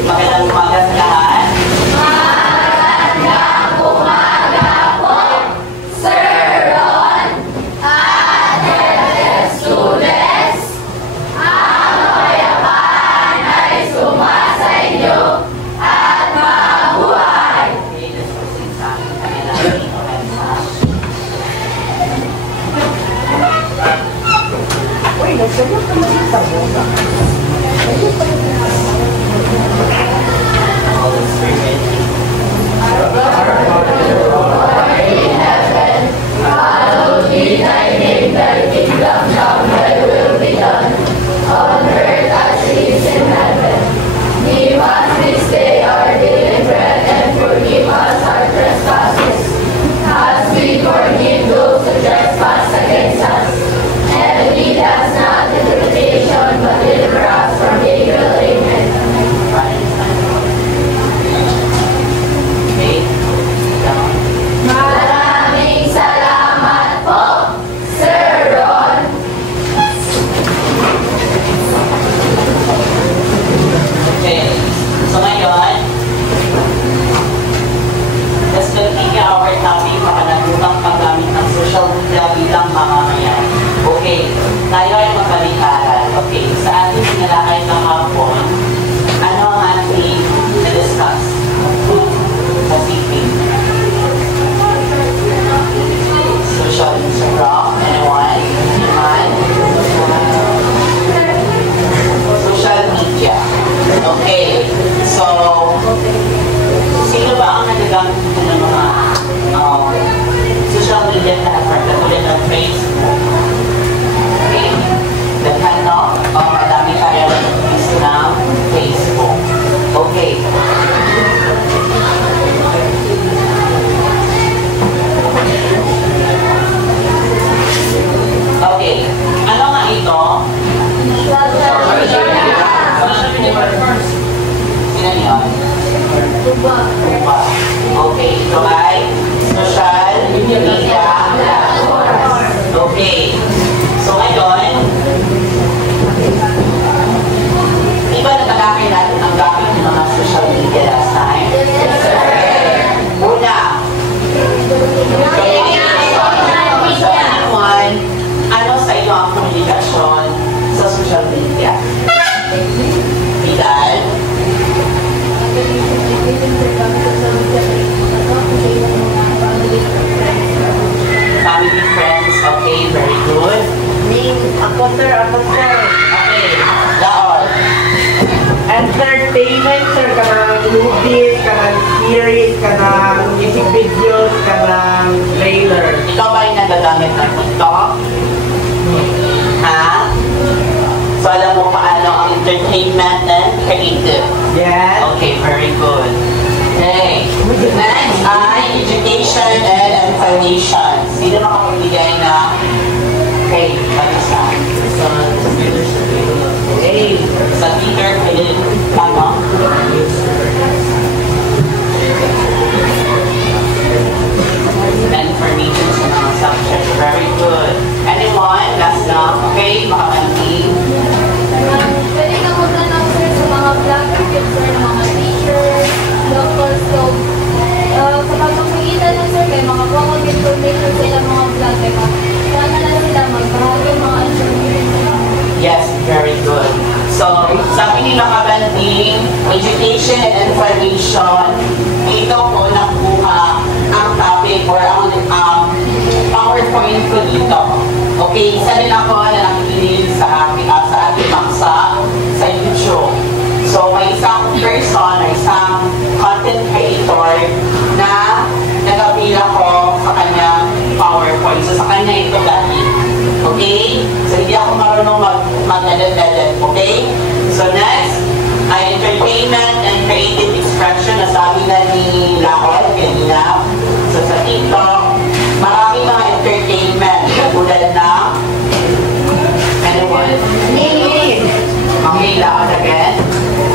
Magandang umaga sa lahat. Magandang umaga po, Sir Ron at students. Ang kapayapaan ay sumasa inyo at mabuhay. Okay, let's proceed sa ating kanilang Uy, nagsagot ka naman sa boga. Holy Spirit. Hallowed be thy name, thy kingdom come, thy will be done, on earth as it is in heaven. Give us this day our daily bread, and forgive us our trespasses, as we forgive those who trespass against us. And lead us not into temptation, but deliver us from evil. Amen. Okay, down. Maraming salamat po, Sir Ron. Okay, so ngayon, let's continue our topic, makanagutang paggamit ng social media bilang mamamayan. Okay, tayo ay magbalitaran. Okay, sa ating sinalakay ng hapon, ano ang ating na-discuss? Pasipin. Social Instagram, anyone? Social media. Okay, so, sino ba ang nagagamit ito ng mga social media platform katulad ng Facebook? Okay, daghan no? Madami tayo use ng Facebook. Okay. Okay, ano nga ito? Social media platforms. Sino yun? Kuba. Okay, ito ay social media platforms. Okay. So ngayon, di ba natalakay natin ang gamit ng mga social media last time? Yes, sir. Una, ano sa inyo ang komunikasyon sa social media? Vidal? Family, friends, okay, very good. Ako, sir. Okay, Laon. Entertainment, sir. Kanang movies, kanang series, kanang music videos, kanang trailer. Ikaw ba yung nagagamit ng TikTok? Ha? So alam mo paano ang entertainment and creative? Yes. Okay, very good. Okay. Next ay education and information. Sino makapagbigay na okay, isa. Okay, sa Peter Philip, tama? Information sa mga subject. Very good. Anyone? Last na. Okay, makakanting. Pwede ka magtanong, sir, sa mga vlogger, sir, mga teachers, doctors, so, sa pagpapagitan ng sir, may mga quality information sila mga vlogger, sana lang sila magbahagi mga information. Yes, very good. So, sabi ni makakanting, education and information, dito ko nakuha ang topic or ang PowerPoint ko dito. Okay, isa din ako na nakikinig sa ating maksa sa YouTube. So, may isang person, may isang content creator na nagabila ko sa kanyang PowerPoint. So, sa kanya ito dahil. Okay? So, hindi ako marunong mag-edit. Okay? So, next, ay entertainment and creative expression na sabi na ni Laon kanina. So, sa TikTok, maraming mga entertainment tulad ng anyone? Okay, Laon again.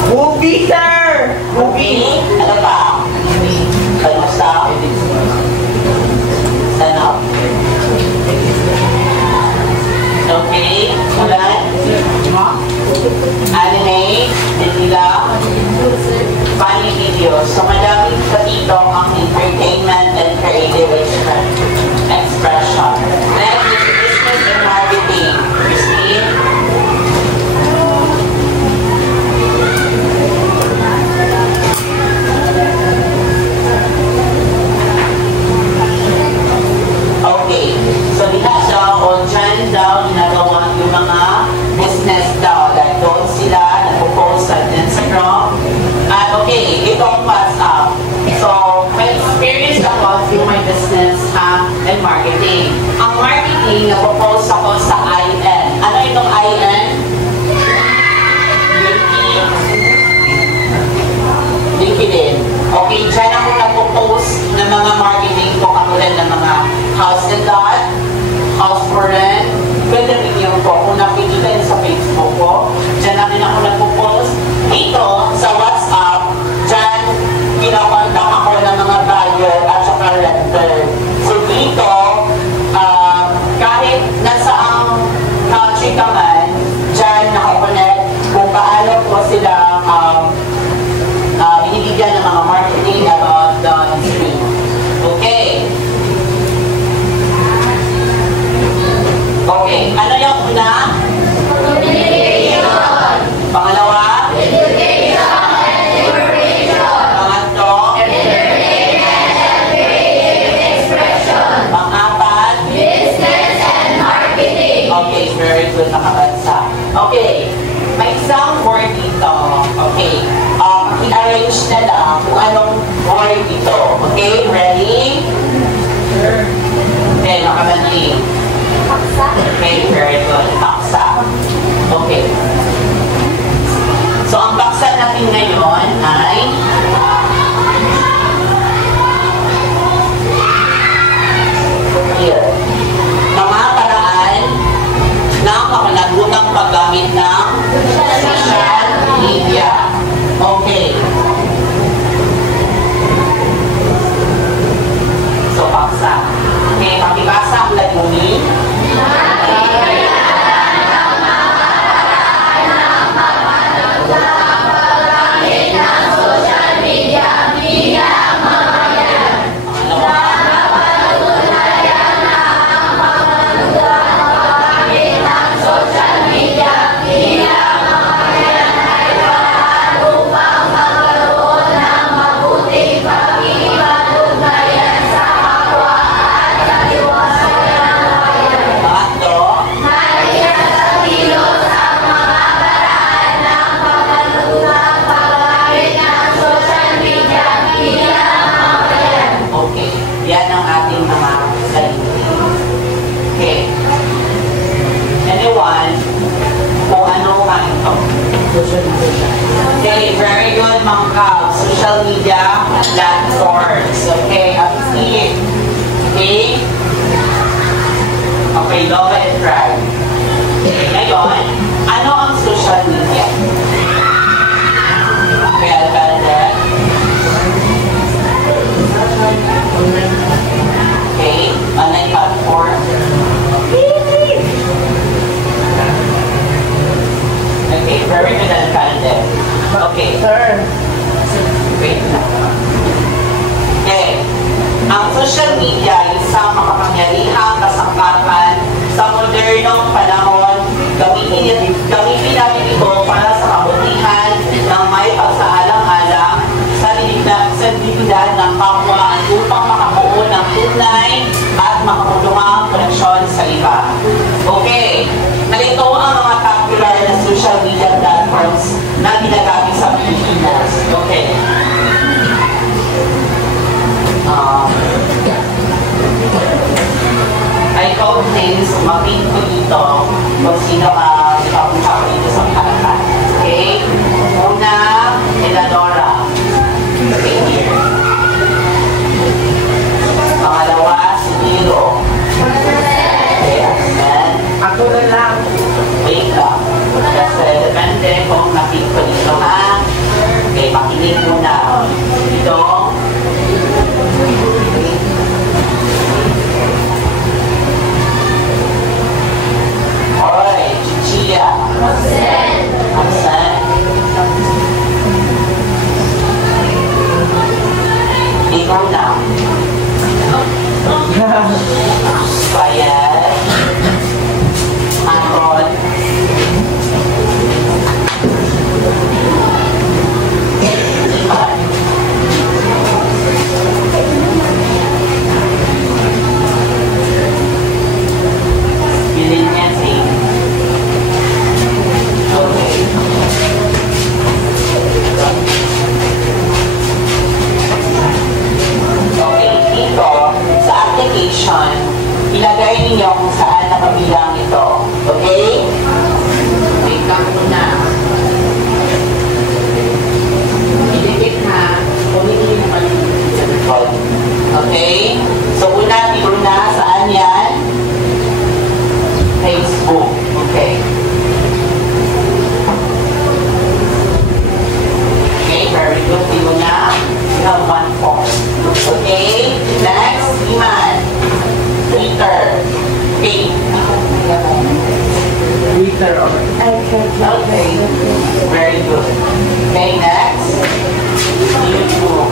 Movie, sir. Movie. Ano pa? Kamusta? Stand up. Okay. Ulan. Anime. Dila. Okay. So, paksa. Okay, pakibasa ang layunin. Okay, very good mga Cubs. Social media platforms. Okay, update. Okay? Okay, love and thrive. Okay, ngayon, ano ang social media? Okay, Alcalde. Okay, online platform. Okay, very good, Alcalde. Okay. Sir. Wait na. Okay. Ang social media, isang makapangyarihang kasangkapan sa modernong panahon, gamitin natin ito para sa kabutihan ng may pagsaalang-alang sa dignidad ng kapwa upang makabuo ng tunay at makapulungang koneksyon sa iba. Okay. Narito ang mga popular na social media platforms na ginagamit sa Pilipinas. Okay. I code names, mapin ko dito kung sino ka ipapunta ko dito sa harapan. Okay? Una, Eladora. Okay, here. Pangalawa, Sumiro. Okay, and then, Ako na lang. wait lang. Kasi depende kung napin ko dito, ha? Okay, makinig muna. Dito. Alright, Chichia. Absent. Ikaw na. Quiet. Aaron. Iman. Bilin niya sing. Okay. Okay, dito, sa application, ilagay ninyo kung saan nakabilang ito. Okay? Wait lang muna. Idikit na. Pumili naman yung okay? So, una, tiro na. Saan yan? Facebook. Okay. Okay, very good. Tiro na. You have one form. Okay? Next, Iman. Twitter. Okay. Twitter or Okay. Very good. Okay, next. YouTube.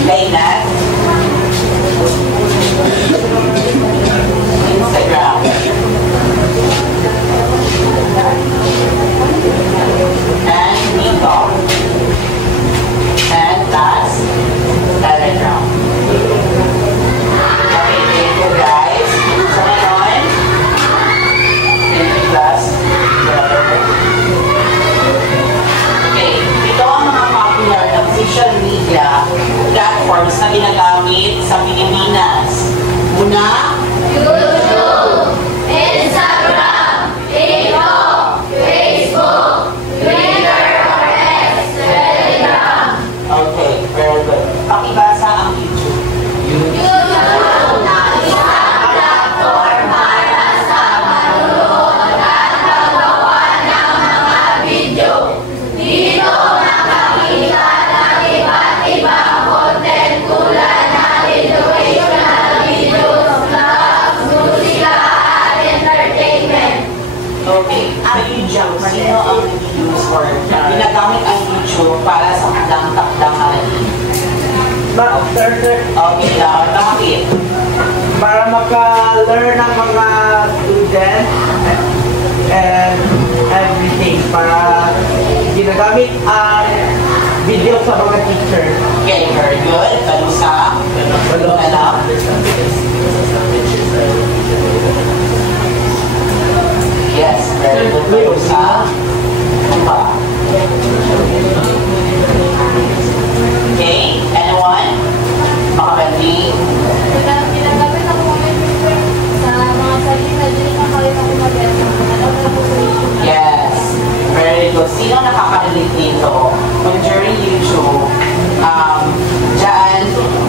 Okay, next. Instagram. And TikTok. And last, Telegram. Okay, thank you guys. So ngayon, thank you class. Okay, ito ang mga popular na social media platforms na ginagamit sa Pilipinas. Una, YouTube, Instagram, TikTok, Facebook, Twitter or X, Telegram. okay, very good. Pakibasa ang YouTube. YouTube na isang platform para sa panunood at paggawa ng mga video. Dito YouTube para sa takdang aralin. Sir, Okay lang, bakit? para maka-learn ng mga students and everything. Para ginagamit ang video sa mga teacher. Okay, very good. Kalusa. Alam. Yes, very good. Kalusa. Ano pa? Okay, anyone? Makabandi? Ginagamit ako mga teacher sa mga salita, hindi na kawin ako mag-esa. Yes, very good. Sino nakaka-relate dito? Kung during YouTube, dyan,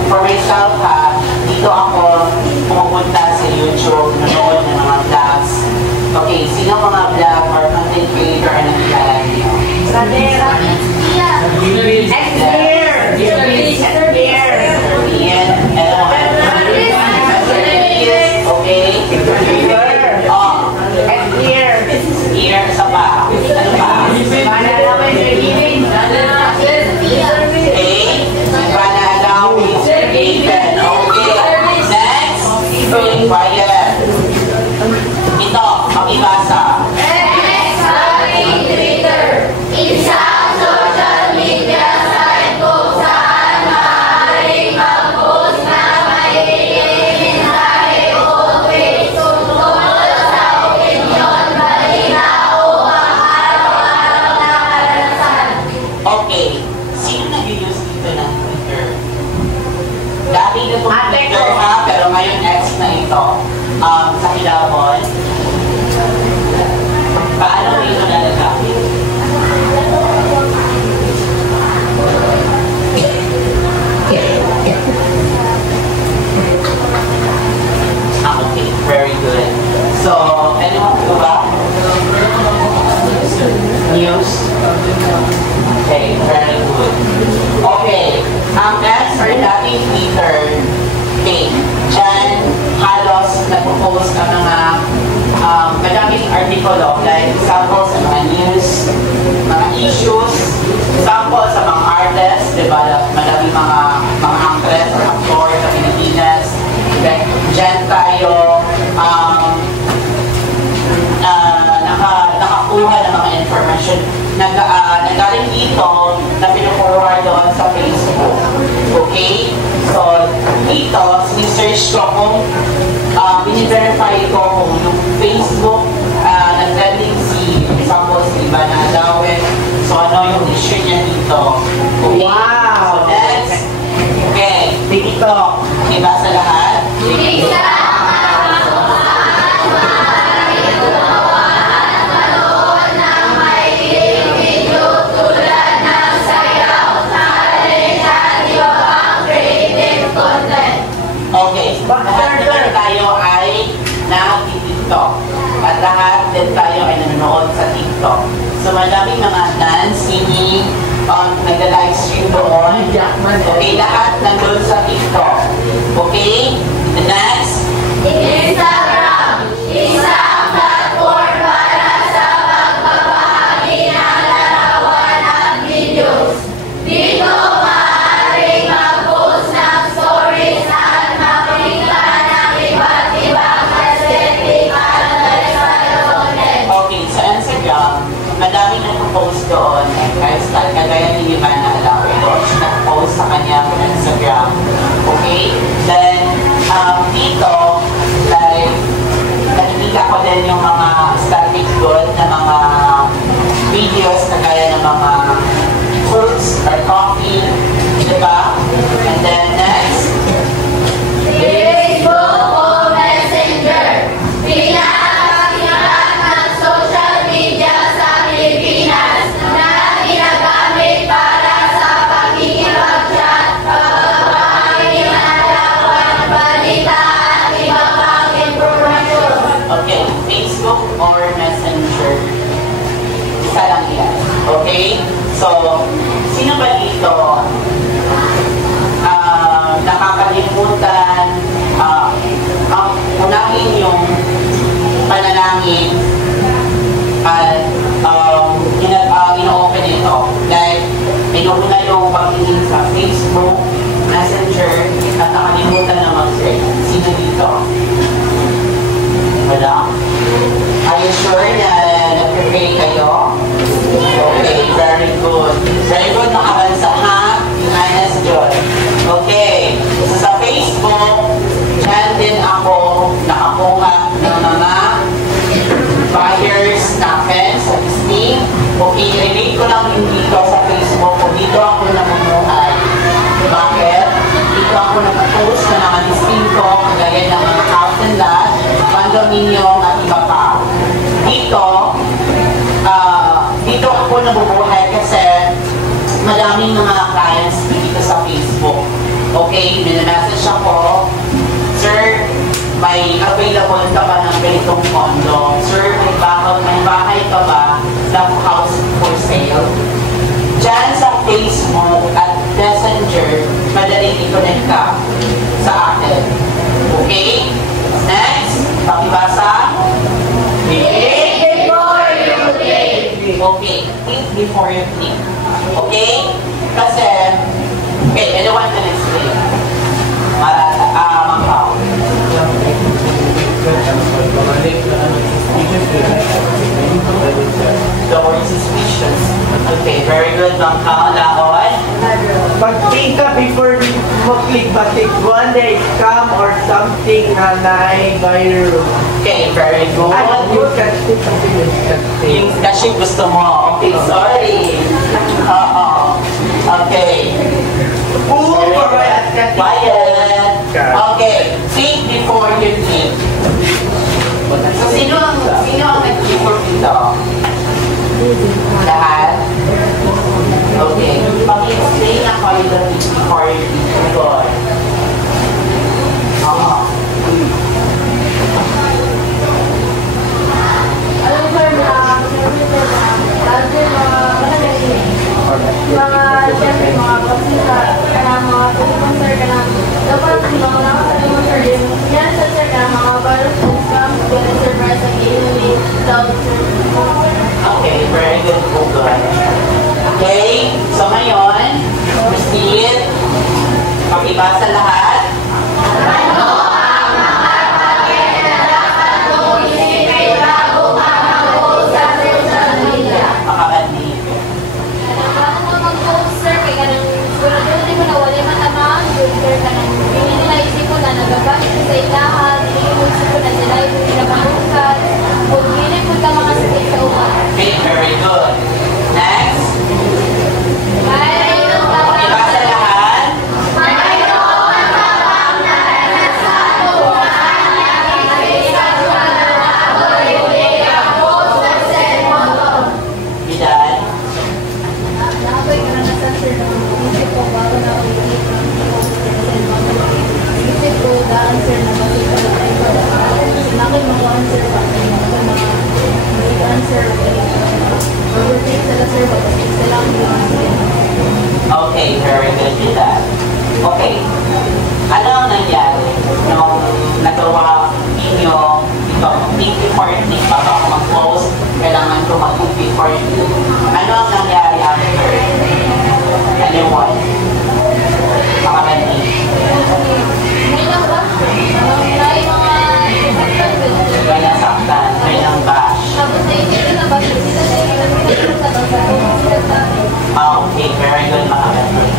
for myself ha, dito ako pumupunta sa YouTube, nanonood ng mga vlogs. Okay, sino mga vlog or content creator ang nakilala niyo? Ian, okay? Here, sa pa? Ano pa? Okay? Ivana Alawis. Nathan. Okay. Next. Quiet. Ito, makibasa. Isang social media site kung saan maaaring mag-post na may hinihintahin o tweets tungkol sa opinyon, balita o ang araw-araw na karanasan. Okay. Sino nag-use dito ng Twitter? Dati na itong Twitter ha, pero ngayon X na ito. Sa Kilabon, paano mo ito nalagamit? Okay, very good. So, anyone go back? News? Okay, very good. Okay, ang X or dating Twitter, okay, dyan halos nagpo-post ang mga madaming artikulo, like example sa mga news, mga issues, example sa mga artists, diba, madaming mga actress or actor sa Pilipinas, like, dyan tayo nakakuha ng mga information nagaling dito na pinuforward doon sa Facebook. Okay? So, dito, sinesearch ko kung biniverify ko kung yung Facebook nag-trending si example si Ivana Alawis. So, ano yung issue niya dito? Okay? Wow! So, next. Okay. TikTok. Diba sa lahat? Okay, lahat tayo ay nag-TikTok. At lahat din tayo ay nanonood sa TikTok. So madaming mga dance, singing, nagda-live stream doon. Okay, lahat nandun sa TikTok. Okay, the next. Instagram, isang platform para sa pagbabahagi ng larawan at videos. Dito maaaring mag-post ng stories at makita ng iba't ibang aesthetic at lifestyle. Okay, sa Instagram, madaming nagpo-post doon. Lifestyle, kagaya ni Ivana Alawis doon. Siya nag-post sa kanyang Instagram. Okay? Then, dito, like, nakikita ko din yung mga static doon na mga videos kagaya ng mga fruits or coffee. Diba? And then, next. Facebook o Messenger, pinakasikat ng social media sa Pilipinas na ginagamit para sa pagkikipag-chat, pagbabahagi ng larawan, balita at iba pang impormasyon. Okay, Facebook or Messenger. Isa lang yan. Okay? So, sino ba dito nakakalimutan unahin yung panalangin at ino-open ito. Like, Inuuna yung pagtingin sa Facebook, Messenger, at nakalimutan na mag-search. Sino dito? Wala? Are you sure na nag-pray kayo? Okay, very good. Very good, nakabansa ha? Minus John. Okay, so sa Facebook, dyan din ako nakakuha ng mga buyers natin sa listing. Okay, relate ko lang din dito sa Facebook kung dito ako namumuhay. Bakit? Dito ako nag-post na mga listing ko, kagaya ng mga house and lot, condominium at iba pa. Dito ako nabubuhay kasi madaming mga clients dito sa Facebook. Okay, minamessage ako, Sir, may available ka ba ng ganitong condo? Sir, may bahay ka ba ng house for sale? Diyan sa Facebook at Messenger, madaling i-connect ka sa akin. Okay? Next, pakibasa. Think before you click. Okay, think before you click. Okay? Kasi, okay, anyone can explain. Para, Mangkaw. The word suspicious. Okay, very good, Mangkaw. Laon. Pag-think ka before mo click batik, wonder is scam or something na viral. Okay, very good. You can see something you can see. Yung kasi gusto mo. Okay, sorry. Oo. Okay. Quiet. Okay. Think before you think. So, sino ang nag-before dito? Lahat? Okay. Pag-explain ako yung before you think. Good. Oo. Alam sir na, dati mga pasita, mga pagkakang sir ka na, dapat mga nakasalimutan sir din, yan sa sir ka, mga virus and scams, ganun sir para sa gaming, doubt sir. Okay, very good po good. Okay, so ngayon, proceed. Pakibasa lahat. Okay, very good. Next. Pakibasa lahat. Bidan. Okay, very good with that. Okay. Ano ang nangyari nung nagawa ninyo ito, think before you think, bago ako mag-post, kailangan ko mag-think before you think. Ano ang nangyari after? Anyone? Makakandi. May nasaktan, may nang bash. Okay, very good mga kapatid.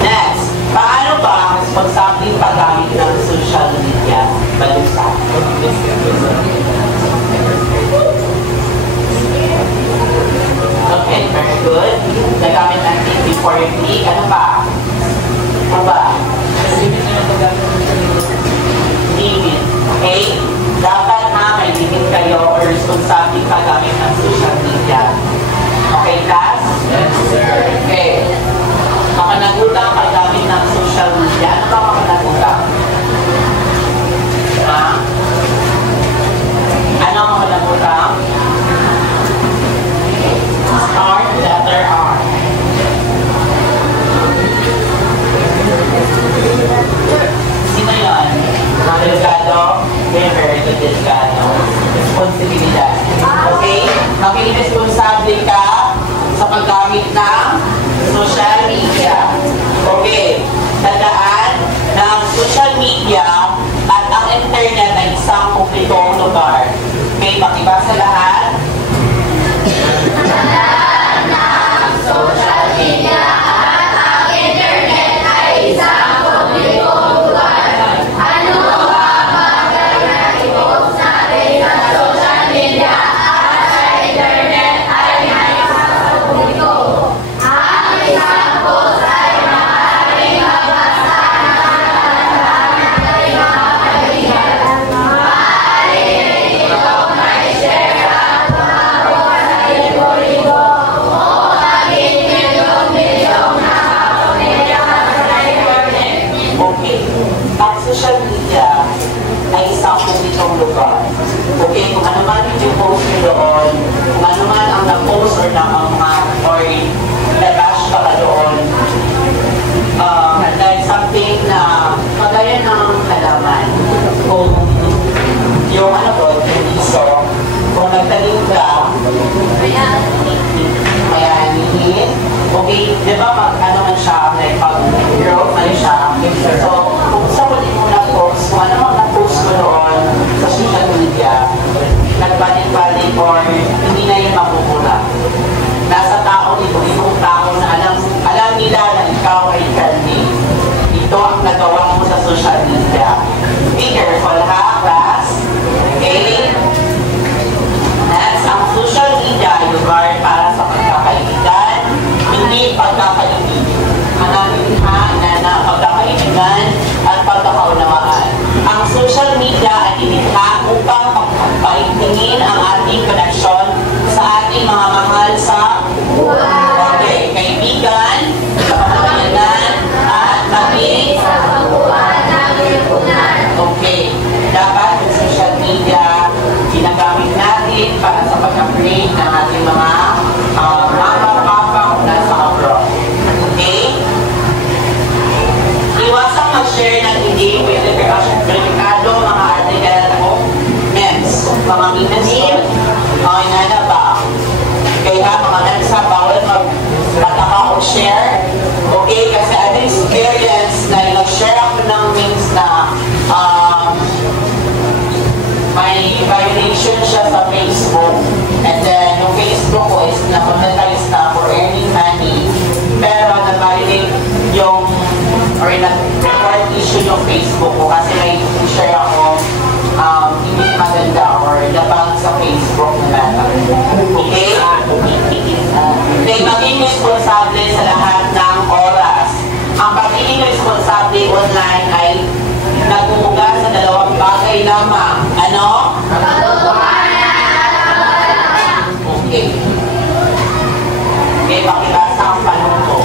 Next, paano ba ang responsabling paggamit ng social media? Balusa. Okay, very good. Nagamit ang think before you click. Ano pa? Ano ba? Limit. Okay? Dapat na may limit kayo or responsabling paggamit ng social media. Okay, class? Yes, sir. Okay. Makanagutan paggamit ng social media. Ano ba makanagutan? Ha? Ano ang makanagutan? Start, letter R. Sino yun? Delikado? Very good, delikado. Responsibilidad. Okay? Maging responsable ka sa paggamit ng social or na ang mga or nabash ka ba doon. Dahil something na kagaya ng halaman. Kung yung ano po, yung iso, kung nagtanim ka, mayanihin. Okay, di ba pag ano man siya, like pag grow man siya. So, kung sa pwede mo na-post, kung ano man na-post mo doon sa social media, nagbalik-balik or hindi na yun mapupula. Nasa tao dito, itong tao na alam nila na ikaw ay candy. Ito ang nagawa mo sa social media. Be careful ha, class. Okay? Next, ang social media ay lugar para sa pagkakaibigan, hindi pagkakaibigan. Hanapin ha na pagkakaibigan at pagkakaunawaan. Ang social media ay inikha upang pagpaigtingin ang ating koneksyon sa ating mga mahal sa okay, kaibigan, kapakayanan, at maging sa pagbuwan ng lipunan. okay, dapat yung social media ginagamit natin para sa pag-upgrade ng ating mga mama, papa, kung nasa abroad. Okay? Iwasang mag-share ng hindi pwede verifikado mga article o memes. Mga memes yun. Okay, nana ba? Kaya mga memes na bawal magpataka o share. Okay? Kasi I had experience na nag-share ako ng memes na may violation siya sa Facebook. And then, yung Facebook ko is na-monetize na for earning money. Pero, na-violate yung or nag-report issue yung Facebook ko kasi may share ako hindi maganda or labang sa Facebook na okay? Kaya maging responsable sa lahat ng oras. Ang pagiging responsable online ay nagmumuga sa dalawang bagay lamang. Ano? Okay. Okay, pakibasa ang panong ko.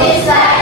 Dislike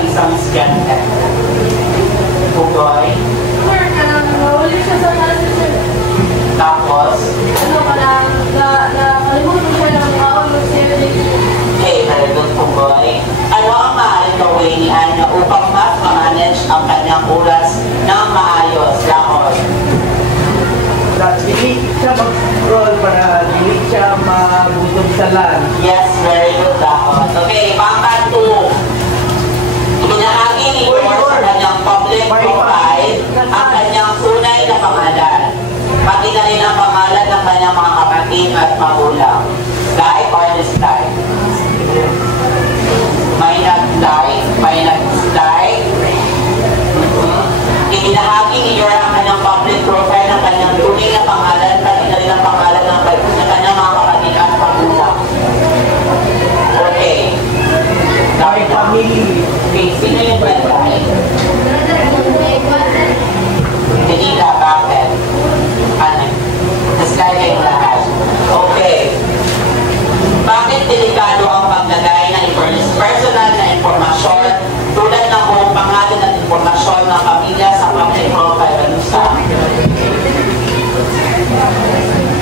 ng isang estudyante? Pugoy. Sir, nahuli siya sa sir. Tapos, nakalimutan siya ng okay, very good, Pugoy. Ano ang maaaring gawin ni Anya upang mas ma-manage ang kanyang oras ng maayos? Lakot. Dili siya mag-scroll para dili siya magutom sa lunch. Yes, very good, Lakot. Okay, pangkat 2. Ibinahagi ni Igor sa kanyang public profile ang kanyang tunay na pangalan. Pati na rin ang pangalan ng kanyang mga kapatid at magulang. Like or dislike? May nag-like, may nag-dislike. Ibinahagi ni Igor ang kanyang public profile ng kanyang tunay na pangalan, pati na rin ang pangalan ng kanyang mga kapatid at magulang. Okay. May family. Okay, sino yung nag-like? Hindi ka, bakit? Ano? Dislike kayong lahat. Okay. Bakit delikado ang paglagay ng personal na informasyon tulad ng buong pangalan at informasyon ng pamilya sa public profile? Ano sa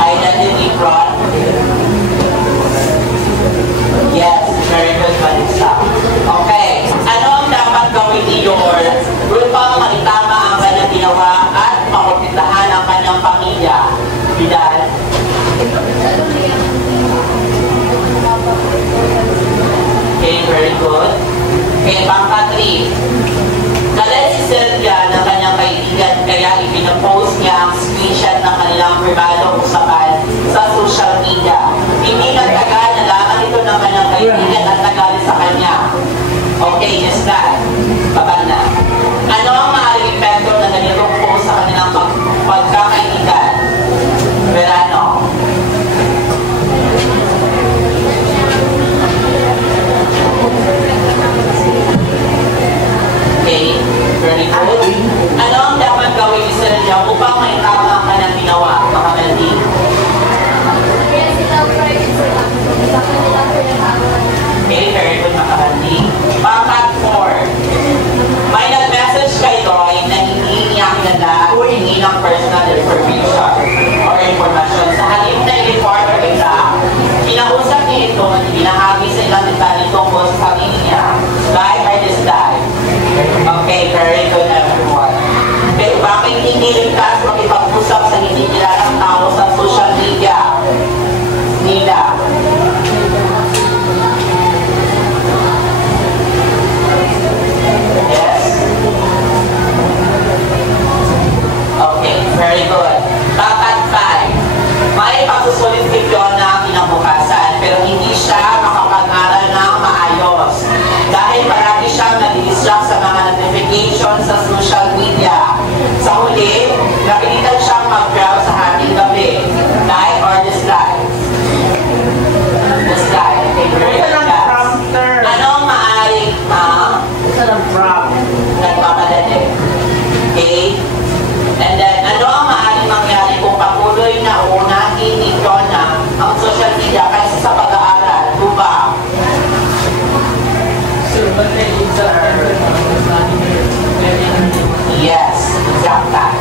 identity fraud? Yes, very good, Vanessa. Okay. Ano ang dapat gawin ni Yor upang maitama ang kanyang ginawa at makumpitahan ang kanyang pamilya? Vidal? Okay, very good. Okay, pangkat 3. Dahil si Sylvia ng kanyang kaibigan, kaya ipinapost niya ang screenshot ng kanilang privadong usapan sa social media. Hindi nagtagal na lamang ito ng kanyang kaibigan at tagal sa kanya. Okay, just that. Babal na. Ano ang maaaring epekto na ganitong post sa kanilang pagkakaibigan? Verano? Okay, very good. Ano ang dapat gawin ni Sylvia upang maitama ang kanyang ginawa, mga Melody? Okay, very good, mga Melody. Pangkat 4. May nag-message kay Roy na hindi niya kilala o hindi ng personal information or information. Sa halip na i-report or exam, kinausap niya ito at binahagi sa ilang detalye tungkol sa sarili niya. Like or dislike? Okay, very good, everyone. Pero bakit hindi ligtas makipag-usap sa hindi kilalang tao sa social media? Nila? Yes? Okay, very good. Pangkat 5. May pagsusulit kay Fiona kinabukasan pero hindi siya makapag-aral ng maayos. Dahil parati siyang nag-distract sa mga notifications sa social media. Sa huli, napilitan siyang mag-browse sa hating gabi. Like or dislike? Dislike. Okay, very good. Anong maaaring, Isa ng prop. nagpapadali? Okay? And then, ano ang maaaring mangyari kung patuloy na uunahin ni Fiona ang social media kaysa sa pag-aaral? Diba? Yes, exact that.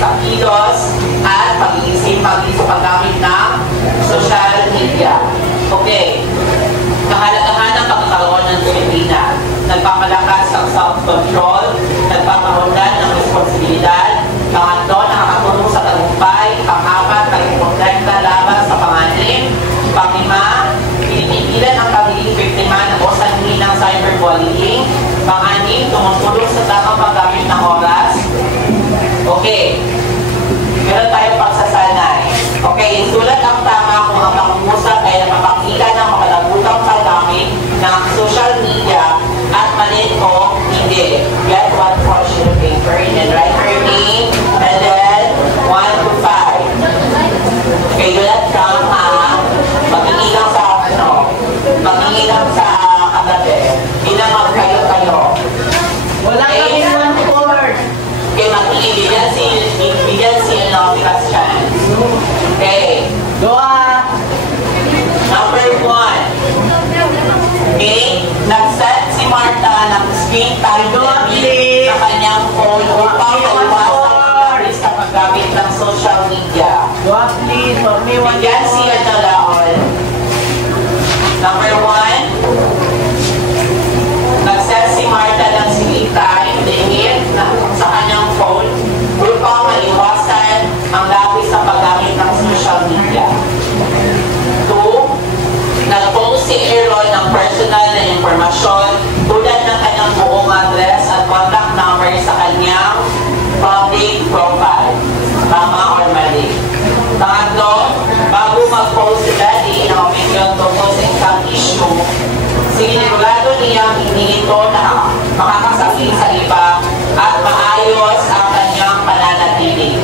sa kilos at pag-iisip sa paggamit ng social media. Okay. Kahalagahan ng pagkakaroon ng disiplina. Nagpapalakas ng self-control, nagpapaunlad ng responsibilidad, pangatlo, nakakatulong sa tagumpay, pang-apat, nagpupunta laban sa panganib, pang-lima, pinipigilan ang pagiging biktima o sanhi ng cyberbullying, pang-anim, tumutulong sa tamang paggamit ng oras. Okay. Meron tayo pagsasanay. Okay, sulat ang tama kung ang pangungusap ay napapakita ng makalagbutang paggamit ng social media at mali o hindi. Get one portion of paper and then write your name and then 1 to 5. Okay, sulat lang ha. Mag-iilang sa mag-iilang sa kagabi. Inamag kayo. Wala kami 1/4. Okay, mag-iilang si Lopez chance. Okay. Doa. Number 1. Okay, nag-set si Martha ng screen time limit sa kanyang phone upang maiwasan sa paggamit ng social media. Doa please. Mami, Bigyan siya dalaon. Number 1. Nag-set si Martha ng screen time limit sa kanyang phone upang maiwasan ang labis sa paggamit ng social media. 2. Nag-post si Aaron ng personal na impormasyon tulad ng kanyang buong address at contact number sa kanyang public profile. Tama or mali? Pangatlo, bago mag-post si Daddy ng opinion tungkol sa isang issue, sinigurado niyang hindi ito na makakasakit sa iba at maayos ang kanyang pananatili.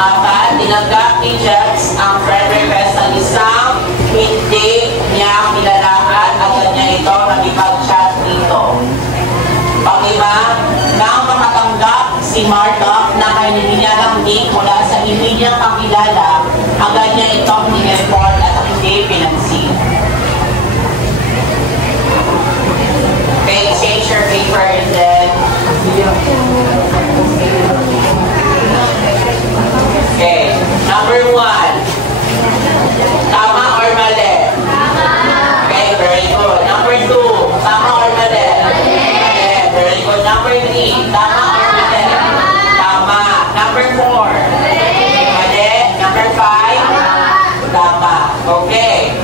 4. Tinanggap ni Jex ang friend request ng isang hindi niya kilalahan at kanya ito nakipag-chat dito. 5. Nang makatanggap si Martha na kainin niya ng link mula sa hindi niya kakilala, agad niya itong ni-report at hindi pinansin. Okay, exchange your paper and then okay, number 1. Tama or mali? Okay, very good. Number 2. Tama or mali? Mali. Very good. Number 3. Tama or mali? Tama. Number 4. Mali. Number 5. Tama. Okay.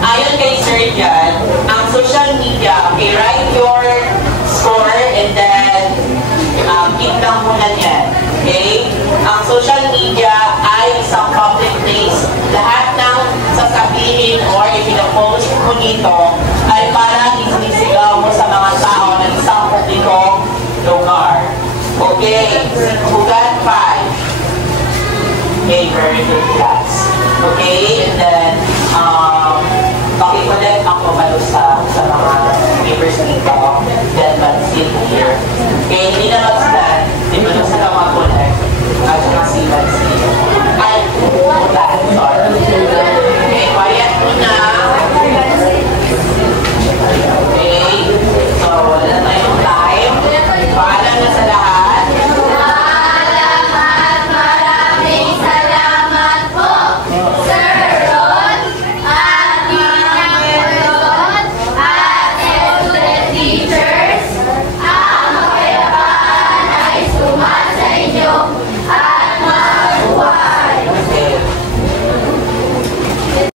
Ayon kay Sir Jan, ang social media, okay, write your score and then keep lang muna yan. Okay? Ang social media ay isang public place. Lahat ng sasabihin or ipinapost mo dito ay parang isinisigaw mo sa mga tao ng isang publikong lugar. Okay? Hugat 5. Okay, very good class. Okay? And then, pakikulit ako malo sa mga papers dito.